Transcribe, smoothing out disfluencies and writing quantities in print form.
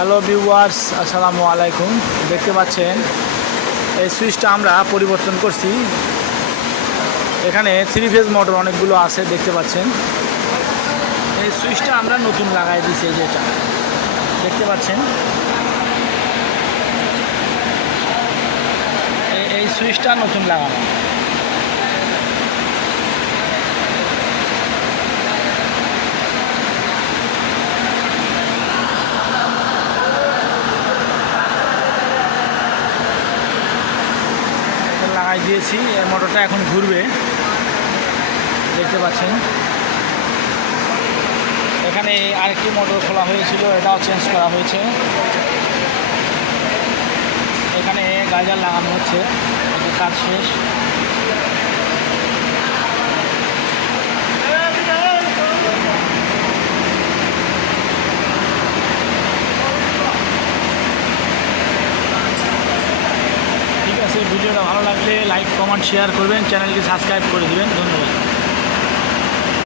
Hello viewers, আসসালামু আলাইকুম। দেখতে পাচ্ছেন এই সুইচটা আমরা পরিবর্তন করছি। এখানে 3 ফেজ মোটর অনেকগুলো আছে, দেখতে পাচ্ছেন। এই সুইচটা আমরা নতুন লাগাই দিয়েছি, যেটা দেখতে পাচ্ছেন। এই সুইচটা নতুন লাগানো। লাগাই দিয়েছি, এই মোটরটা এখন ঘুরবে, দেখতে পাচ্ছেন। এখানে আরেকটি মোটর খোলা হয়েছিল, এটাও চেঞ্জ করা হয়েছে। এখানে গাইজার লাগানো হচ্ছে, কাজ শেষ। ঠিক আছে, ভিডিওটা ভালো লাগলে লাইক, কমেন্ট, শেয়ার করবেন, চ্যানেলটি সাবস্ক্রাইব করে দেবেন। ধন্যবাদ।